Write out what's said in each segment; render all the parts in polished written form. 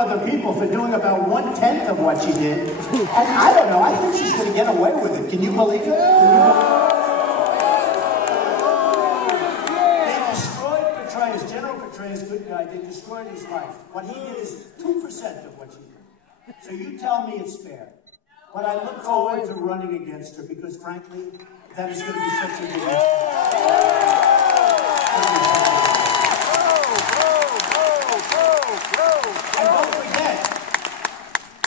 other people for doing about 1/10 of what she did. And I don't know, I think she's going to get away with it. Can you believe it? They destroyed Petraeus, General Petraeus, good guy, they destroyed his life. What he did is 2% of what she did. So you tell me it's fair. But I look forward to running against her because, frankly, that is going to be such a big issue. And don't forget,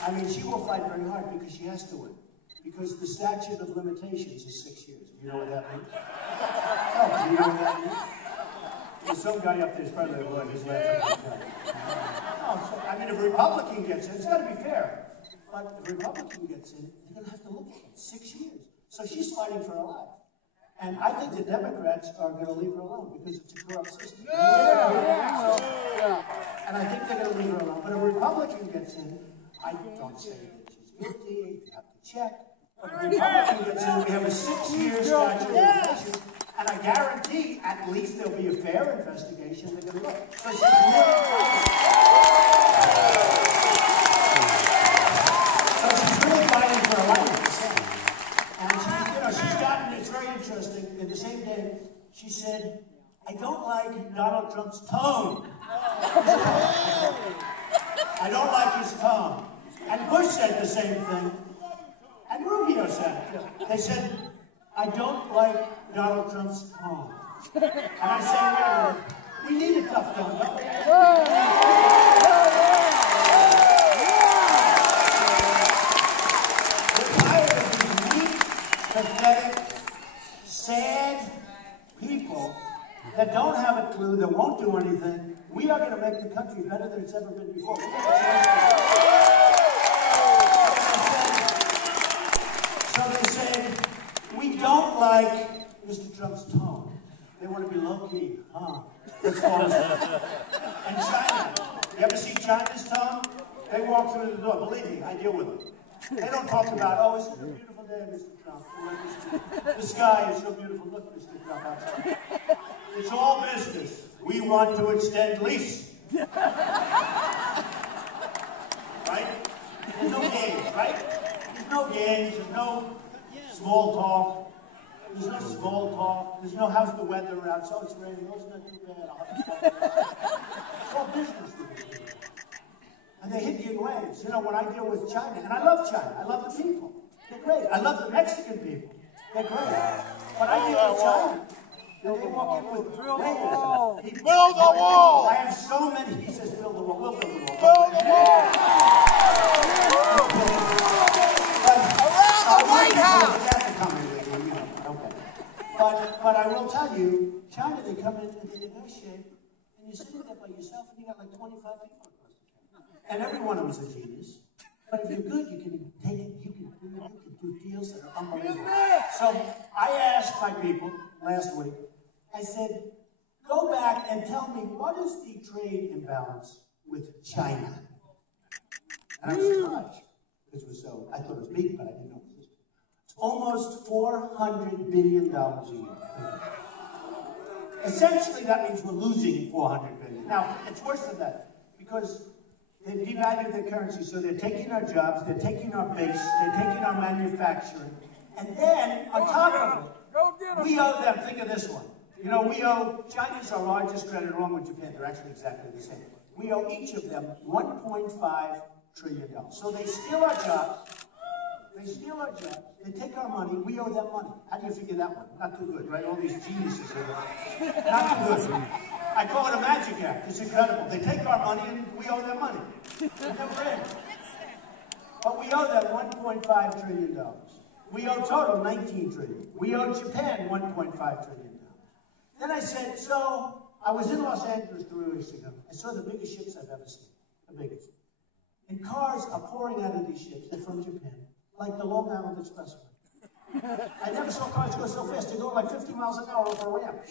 I mean, she will fight very hard because she has to win. Because the statute of limitations is 6 years. You know what that means? Oh, you know what that means? There's some guy up there, probably a lawyer, he's laughing like that. Oh, so, I mean, if a Republican gets in, it's got to be fair. But if a Republican gets in, they're going to have to look at it. 6 years. So she's fighting for her life. And I think the Democrats are going to leave her alone because it's a corrupt system. And I think they're going to leave her alone. But if a Republican gets in, I don't say that she's guilty. You have to check. But if a Republican gets in, we have a 6-year statute of limitations. And I guarantee at least there'll be a fair investigation. They're going to look. So she's really fighting for her life. And she's gotten, it's very interesting, in the same day, she said, I don't like Donald Trump's tone. I don't like his tone. And Bush said the same thing. And Rubio said it. They said, I don't like Donald Trump's tone. And I said, well, we need a tough tone, don't we? Pathetic, sad people that don't have a clue, that won't do anything. We are going to make the country better than it's ever been before. So they say, we don't like Mr. Trump's tone. They want to be low-key. That's false. And China, you ever see China's tone? They walk through the door. Believe me, I deal with them. They don't talk about, oh, isn't it a beautiful day, Mr. Trump? The sky is so beautiful. Look, Mr. Trump, outside. It's all business. We want to extend lease. Right? There's no games, right? There's no games. There's no small talk. There's no small talk. There's no how's the weather out. So it's raining. Oh, it's not too bad. It's all business to me. And they hit you in waves. You know, when I deal with China, and I love China. I love the people. They're great. I love the Mexican people. They're great. But I deal with China. And they walk in with layers. Build the wall! I have so many. He says, build the wall. We'll build the wall. Build the wall! Around the White House! But I will tell you, China, they come in and they negotiate, and you're sitting there by yourself, and you got like 25 people. And every one of them is a genius. But if you're good, you can take it, you can do deals that are unbelievable. So I asked my people last week, I said, go back and tell me, what is the trade imbalance with China? And I was surprised. Because it was so, I thought it was big, but I didn't know it was. It's almost $400 billion a year. Essentially, that means we're losing $400 billion. Now, it's worse than that, because they devalued their currency, so they're taking our jobs, they're taking our base, they're taking our manufacturing, and then, on top of it, we owe them, think of this one. You know, we owe, China's our largest creditor along with Japan, they're actually exactly the same. We owe each of them $1.5 trillion. So they steal our jobs, they take our money, we owe them money. How do you figure that one? Not too good, right? All these geniuses are not too good. I call it a magic act. It's incredible. They take our money and we owe them money. But we owe them $1.5 trillion. We owe total $19 trillion. We owe Japan $1.5 trillion. Then I said, so I was in Los Angeles 3 weeks ago. I saw the biggest ships I've ever seen. The biggest. And cars are pouring out of these ships. They're from Japan. Like the Long Island Expressway. I never saw cars go so fast. They go like 50 miles an hour over a ramp.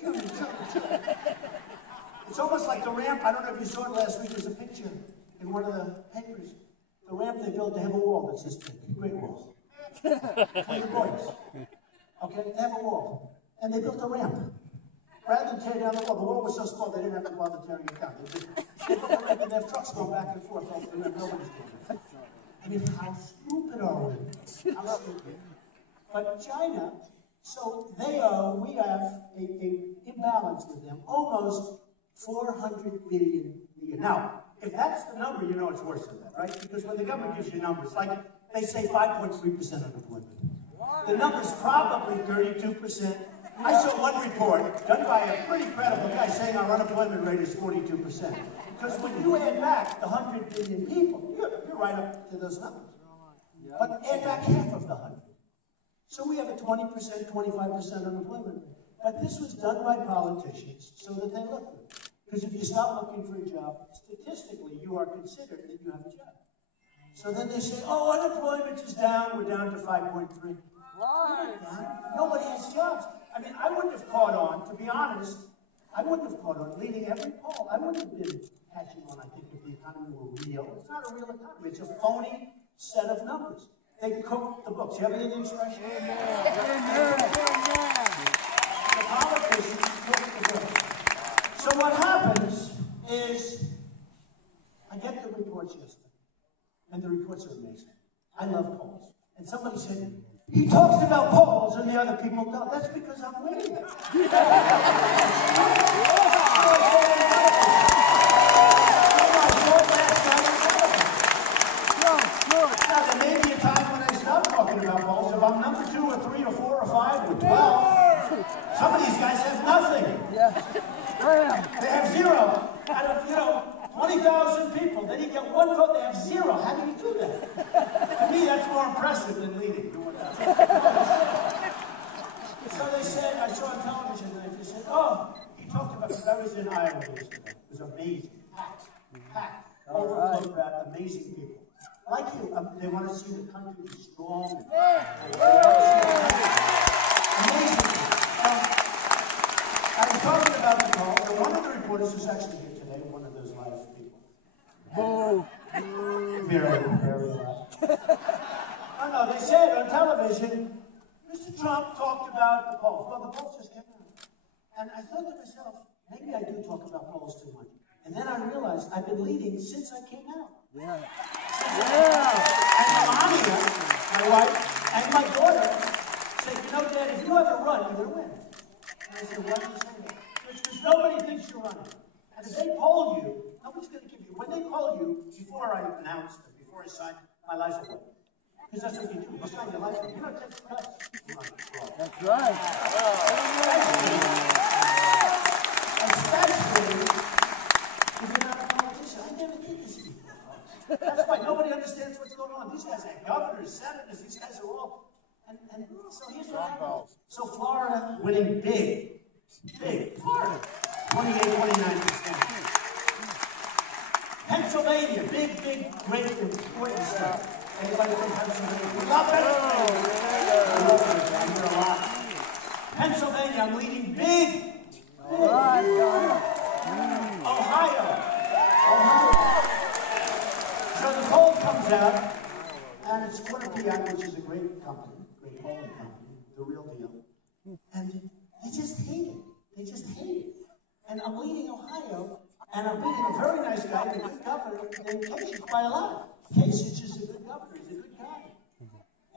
It's almost like the ramp, I don't know if you saw it last week, there's a picture in one of the papers. The ramp they built, they have a wall that's this big, a great wall. For your boys. Okay, they have a wall. And they built a ramp. rather than tear down the wall was so small they didn't have to bother tearing it down. They have trucks going back and forth. Nobody's doing it. I mean, how stupid are we? How stupid. But China, so we have an imbalance with them, almost 400 billion a year. Now, if that's the number, you know it's worse than that, right? Because when the government gives you numbers, like they say 5.3% unemployment. The number's probably 32%. I saw one report done by a pretty credible guy saying our unemployment rate is 42%. Because when you add back the 100 billion people, you're right up to those numbers. But add back half of the 100. So we have a 20%, 25% unemployment rate. But this was done by politicians so that they look good. Because if you stop looking for a job, statistically, you are considered that you have a job. So then they say, oh, unemployment is down. We're down to 5.3. Why? Nobody has jobs. I mean, I wouldn't have caught on, to be honest, I wouldn't have caught on leading every poll. I wouldn't have been catching on, I think, if the economy were real. It's not a real economy. It's a phony set of numbers. They cook the books. You ever hear the expression? The politicians cook the books. So what happens is, I get the reports yesterday, and the reports are amazing. I love polls. And somebody said, he talks about polls and the other people don't. That's because I'm winning. Now, there may be a time when I stop talking about polls. If I'm number 2 or 3 or 4 or 5 or 12, some of these guys have nothing. They have 0. Out of, 20,000 people. Then you get 1 vote, they have 0. How do you do that? To me, that's more impressive than leading. So they said, I saw on television, and they said, oh, he talked about, I was in Iowa yesterday. It was amazing. Packed. Overflowed about amazing people. Like you, they want to see the country be strong. Amazing. I was talking about the call, and one of the reporters is actually here today, one of those live people. Very live. No, they said on television, Mr. Trump talked about the polls. Well, the polls just came out. And I thought to myself, maybe I do talk about polls too much. And then I realized I've been leading since I came out. And Melania, my wife, and my daughter said, Dad, if you ever run, you're going to win. And I said, why do you say that? Because nobody thinks you're running. And if they poll you, nobody's going to give you. When they poll you, before I announced it, before I signed my life away, because that's what you do. You sign your life away. You don't take cuts. That's right. Especially if you're not a politician. I never did this before, folks. That's why nobody understands what's going on. These guys have governors, senators. These guys are all. And so here's what happens. So Florida winning big. Florida, 28-29%. Pennsylvania, big, great, important stuff. Anybody from Pennsylvania? We love Pennsylvania. I love Pennsylvania. I hear a lot. Pennsylvania, I'm leading big. Ohio. So the poll comes out, and it's Quinnipiac, which is a great company, great polling company, the real deal. And they just hate it. And I'm leading Ohio, and I'm beating a very nice guy, a good governor, named Kasich by a lot. Kasich is a good governor. He's a good guy.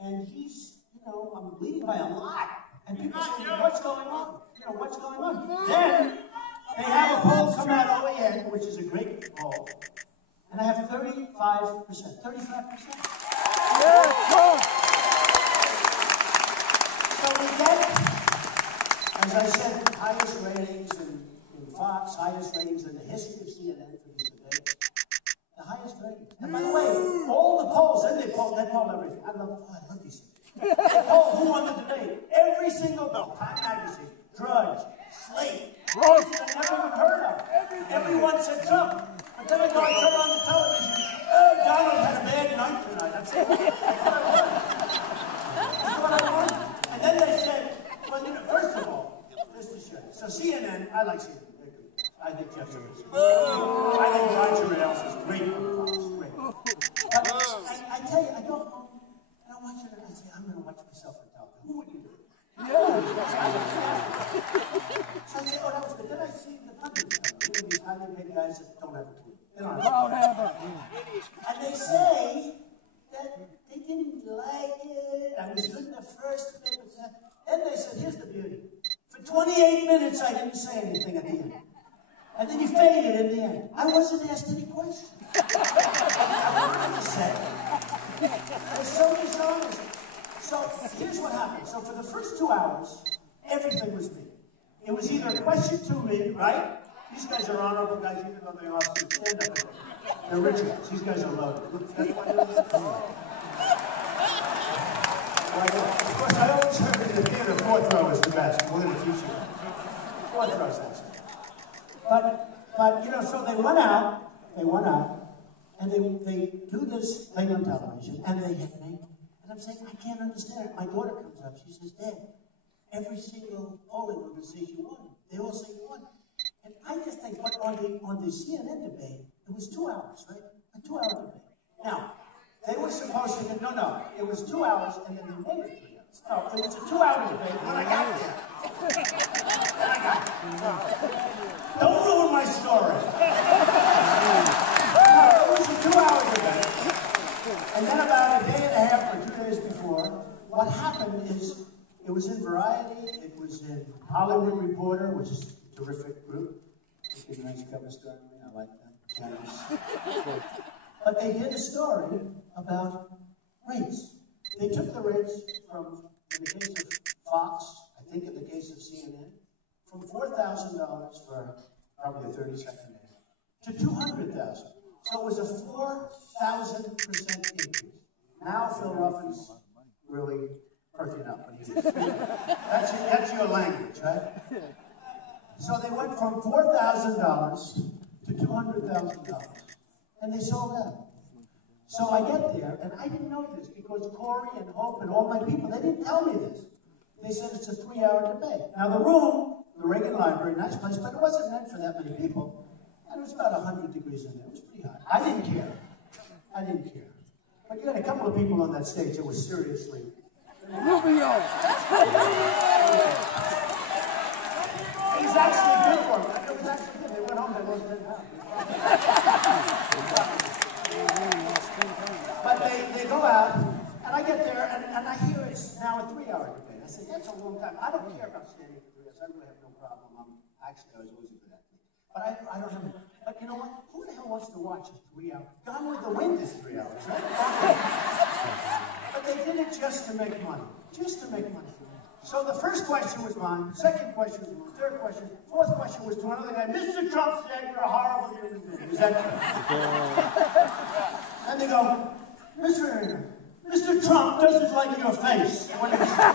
And he's, I'm leading by a lot. And people say, what's going on? What's going on? Then they have a poll come out OAN, which is a great poll. And I have 35%. 35%. So we get, as I said, highest ratings in Fox, highest ratings in the history of CNN for these debates. The highest ratings. And by the way, all the polls, and they poll everything. I love these things. They poll who won the debate. Every single poll. Time Magazine, Drudge, Slate, things that I've never even heard of. Everyone said Trump. But then I go and turn on the television. Oh, Donald had a bad night tonight. That's it. That's what I want. And then they said, well, first of all, just to show you. So CNN, I like CNN. I think Jeff Sessions is great. I think Roger Ailes is great on Fox. Great. But I tell you, I go home and I watch it and I say, I'm going to watch myself on television. Who would you do? So I say, oh, guys that don't have a clue. They don't have a clue. And they say that they didn't like it. I was good in the first bit. Then they said, here's the beauty. For 28 minutes, I didn't say anything at the end. And then you faded in the end. I wasn't asked any questions. I wanted to say. It was so dishonest. So here's what happened. So for the first 2 hours, everything was me. It was either a question to me, right? These guys are honorable guys, even though they often stand up. They're rich guys. These guys are loaded. Of course, I always heard in the theater, fourth row is the best. We're going to teach you that. Fourth row is actually. But you know, so they went out, and they do this thing on television, and I'm saying, I can't understand it. My daughter comes up, she says, Dad, every single polling woman says you won. They all say you won. And I just think, but on the CNN debate, it was 2 hours, right? A 2 hour debate. Now, they were supposed to, no, it was 2 hours, and then they made it 3 hours. No, it was a 2 hour debate when I got there. Don't ruin my story. No, it was a 2 hour debate. And then about a day and a half or 2 days before, what happened is, it was in Variety, it was in Hollywood Reporter, which is a terrific group. It's a nice cover story, I like that. But they did a story about rates. They took the rates from, in the case of Fox, I think in the case of CNN, from $4,000 for probably a 30-second ad to $200,000. So it was a 4,000% increase. Now Phil Ruffin's really perking up. That's your language, right? So they went from $4,000 to $200,000, and they sold out. So I get there, and I didn't know this because Corey and Hope and all my people, they didn't tell me this. They said it's a 3 hour debate. Now the room, the Reagan Library, nice place, but it wasn't meant for that many people. And it was about 100 degrees in there. It was pretty hot. I didn't care. But you had a couple of people on that stage that was seriously. Rubio! It was actually good for them. It was actually good. They went home, they wasn't in the house. But they go out, and I get there, and I hear it's now a 3 hour debate. I say, that's a long time. I don't care about standing for 3 hours. I really have no problem. Actually, I was always a good actor. But I don't have. But you know what? Who the hell wants to watch a 3 hour? Gone with the Wind is 3 hours, right? But they did it just to make money. Just to make money. So the first question was mine. Second question was mine. Third question. Fourth question was to another guy. Mr. Trump said you're a horrible human being. Is that true? And they go, Mr. Trump doesn't like your face. What do you say?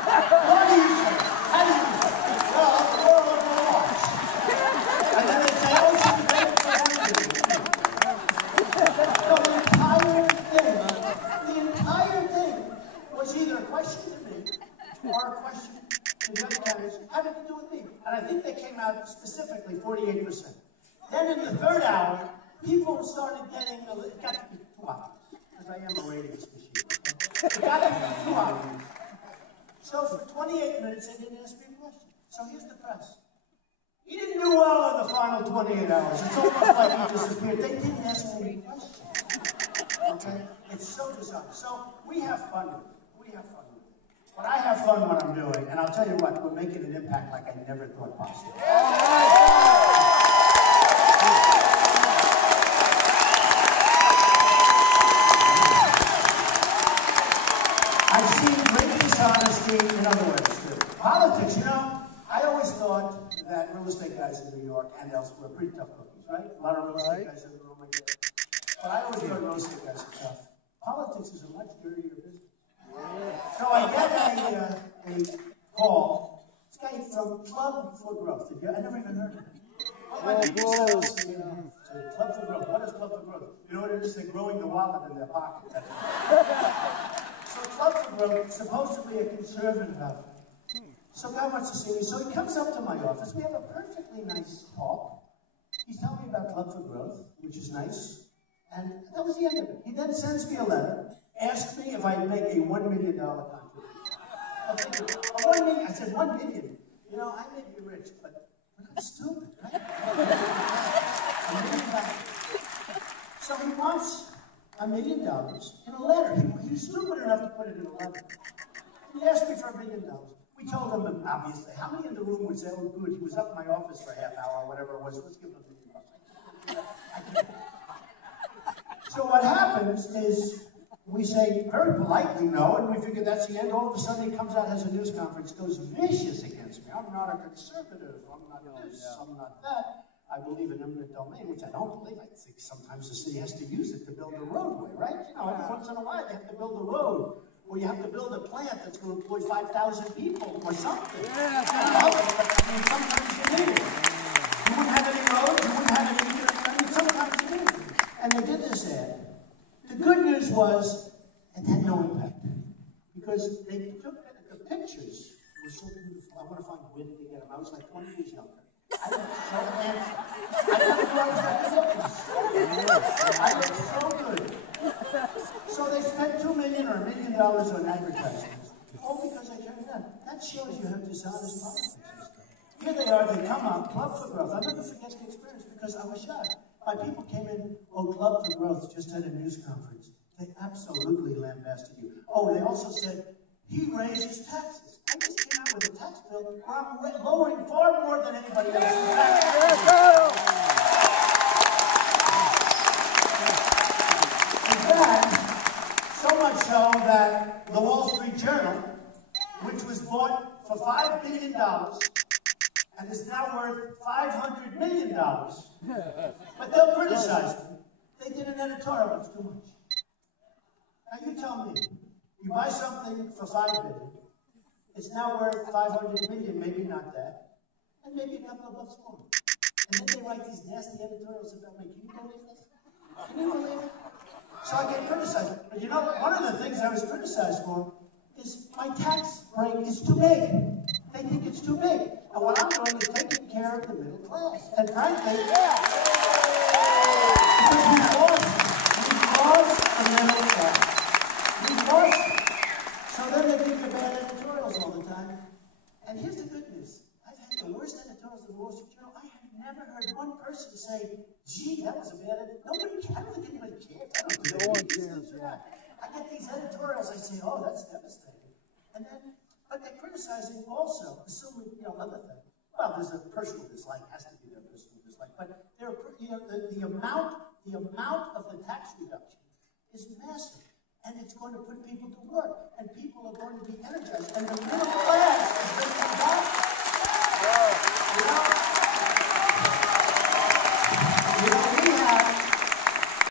What do you say? How do you say? Well, the world will watch. And then they say, oh, she's better for so the entire thing was either a question to me or a question to the other candidates. How did it do with me? And I think they came out specifically 48%. Then in the third hour, people started getting, it got to be 2 hours, because I am a ratings machine. It got to be 2 hours. So for 28 minutes, they didn't ask me a question. So here's the press. He didn't do well in the final 28 hours. It's almost like he disappeared. They didn't ask me any questions. Okay? It's so dishonest. So we have fun with it. But I have fun when I'm doing, and I'll tell you what, we're making an impact like I never thought possible. I've seen great dishonesty in other ways, too. Politics, you know, I always thought that real estate guys in New York and elsewhere are pretty tough cookies, right? A lot of real estate guys in the room, I guess. But I always thought real estate guys are tough. Politics is a much dirtier business. So I get a call. This guy from Club for Growth. I never even heard of it. Well, my people still say, Club for Growth. What is Club for Growth? You know what it is? They're growing the wallet in their pocket. So Club for Growth, supposedly a conservative outfit. So guy wants to see me. So he comes up to my office. We have a perfectly nice talk. He's telling me about Club for Growth, which is nice. And that was the end of it. He then sends me a letter, asks me if I'd make a $1 million contribution. $1 million? I said, $1 million? You know, I may be rich, but I'm stupid, right? $1 million. So he wants $1 million in a letter. He was stupid enough to put it in a letter. He asked me for $1 million. We told him, obviously, how many in the room would say, oh, good, he was up in my office for a half hour or whatever it was, let's give him $1 million. So what happens is we say very politely no, and we figure that's the end. All of a sudden he comes out, has a news conference, goes vicious against me. I'm not a conservative, I'm not this, I'm not that. I believe in eminent domain, which I don't believe. I think sometimes the city has to use it to build a roadway, right? You know, every once in a while they have to build a road, or you have to build a plant that's going to employ 5,000 people or something. Yeah, I mean, sometimes you need it. You wouldn't have any roads, you wouldn't have any, I mean, sometimes you need it. And they did this ad. The good news was it had no impact, because they took the pictures. It was so beautiful. I want to find Whitney again. I was like 20 years younger. I looked so handsome. I looked so good. So they spent $2 million or $1 million on advertisements, all because I turned it down. That shows you how dishonest politics is. Here they are. They come out, Club for Growth. I'll never forget the experience because I was shocked. My people came in. Oh, Club for Growth just had a news conference. They absolutely lambasted you. Oh, they also said he raises taxes. I just came out with a tax bill where I'm lowering far more than anybody else. In fact, so much so that the Wall Street Journal, which was bought for $5 billion and is now worth $500 million, but they'll criticize them. They did an editorial, it's too much. Now you tell me, you buy something for $5 billion, it's now worth $500 million, maybe not that, and maybe a couple of bucks more. And then they write these nasty editorials about me. Can you believe this? Can you believe it? So I get criticized. But you know, one of the things I was criticized for is my tax break is too big. They think it's too big. And what I'm doing is taking care of the middle class. And frankly, because we lost the middle class. We lost it. So then they think you're bad editorials all the time. And here's the good news. I've had the worst editorials of the Wall Street Journal. I have never heard one person say, gee, that was a bad editorial. Nobody, I don't think anybody cares. I don't think no one cares. I get these editorials, I say, oh, that's devastating. And then, but they're criticizing also, assuming, you know, other things. Well, there's a personal dislike, has to be their personal dislike. But there, you know, the amount of the tax reduction is massive. And it's going to put people to work. And people are going to be energized. And the middle class is going to come back. You know?